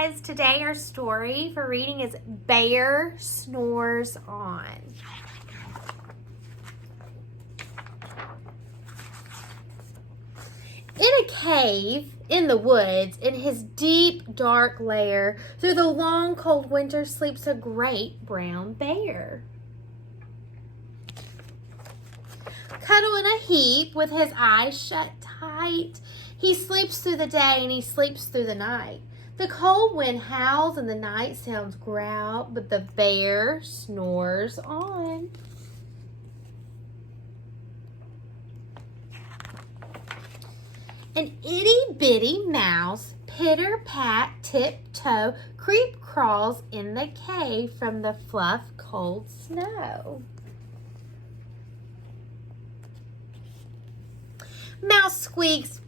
guys, today our story for reading is Bear Snores On. In a cave in the woods, in his deep dark lair, through the long cold winter sleeps a great brown bear. Cuddled in a heap with his eyes shut tight, he sleeps through the day and he sleeps through the night. The cold wind howls and the night sounds growl, but the bear snores on. An itty-bitty mouse, pitter-pat, tiptoe, creep-crawls in the cave from the fluff cold snow. Mouse squeaks,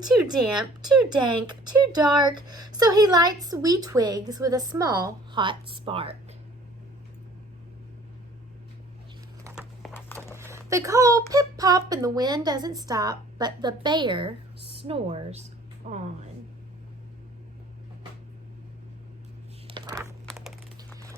too damp, too dank, too dark, so he lights wee twigs with a small hot spark. The cold pip-pop and the wind doesn't stop, but the bear snores on.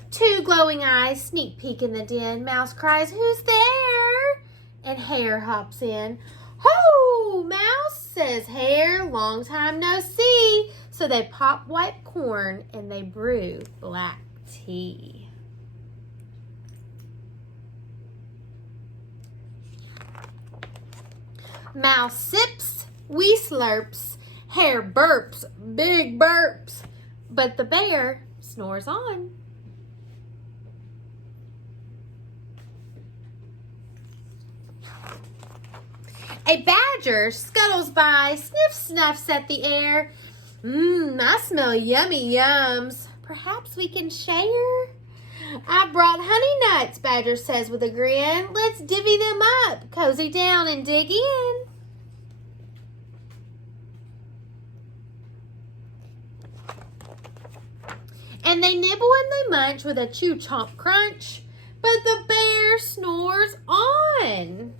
Two glowing eyes sneak peek in the den. Mouse cries, "Who's there?" And Hare hops in. "Ho, Mouse," says Hare, "long time no see." So they pop white corn and they brew black tea. Mouse sips, wee slurps, Hare burps, big burps, but the bear snores on. A badger scuttles by, sniffs at the air. I smell yummy yums. Perhaps we can share? "I brought honey nuts," Badger says with a grin. "Let's divvy them up, cozy down and dig in." And they nibble and they munch with a chew chomp crunch, but the bear snores on.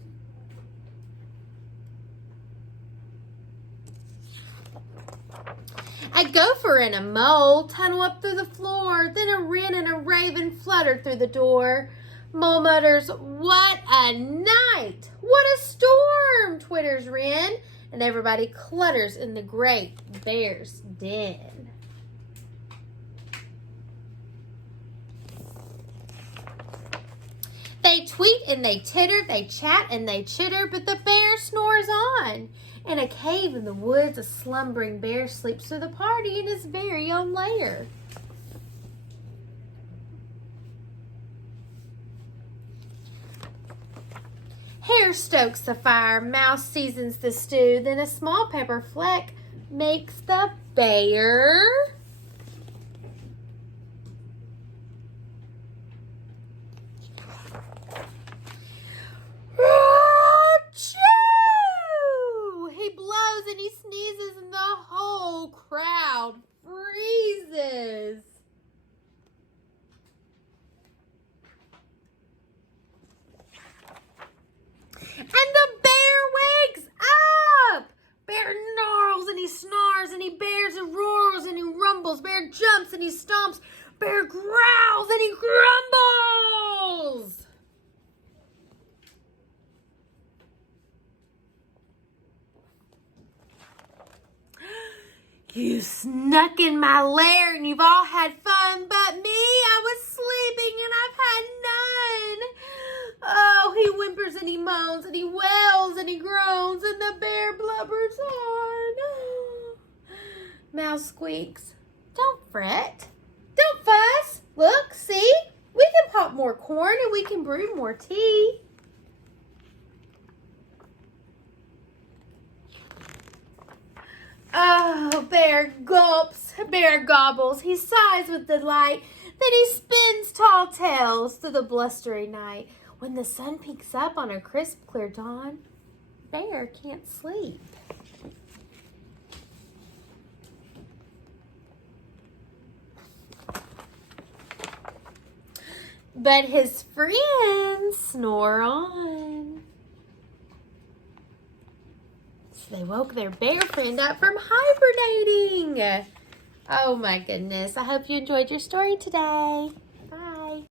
A gopher and a mole tunnel up through the floor. Then a wren and a raven flutter through the door. Mole mutters, "What a night! What a storm!" twitters wren. And everybody clutters in the great bear's den. They tweet and they titter, they chat and they chitter, but the bear snores on. In a cave in the woods, a slumbering bear sleeps through the party in his very own lair. Hare stokes the fire, Mouse seasons the stew, then a small pepper fleck makes the bear and he sneezes and the whole crowd freezes. And the bear wakes up. Bear gnarls and he snarls and he bears and roars and he rumbles. Bear jumps and he stomps. Bear growls and he grumbles. "You snuck in my lair and you've all had fun, but me, I was sleeping and I've had none." Oh, he whimpers and he moans and he wails and he groans and the bear blubbers on. Mouse squeaks, "Don't fret, don't fuss. Look, see, we can pop more corn and we can brew more tea." Oh, bear gulps, bear gobbles, he sighs with delight, then he spins tall tales through the blustery night. When the sun peeks up on a crisp, clear dawn, bear can't sleep. But his friends snore on. So they woke their bear friend up from hibernating. Oh my goodness. I hope you enjoyed your story today.